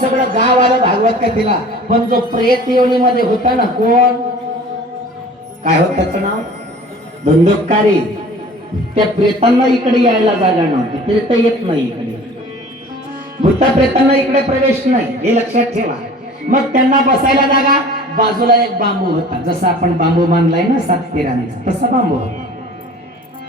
सगळं गाव आलं भागवत कथेला, पण जो प्रेत योनीमध्ये होता ना, कोण काय होत त्याचं नाव, धुंदुकारी. त्या प्रेतांना इकडे यायला जागा नव्हती, प्रेत येत नाही इकडे, भूता प्रेतांना इकडे प्रवेश नाही, हे लक्षात ठेवा. मग त्यांना बसायला जागा, बाजूला एक बांबू होता, जसा आपण बांबू बांधलाय ना 7 फेऱ्यांचा, तसा बांबू होता.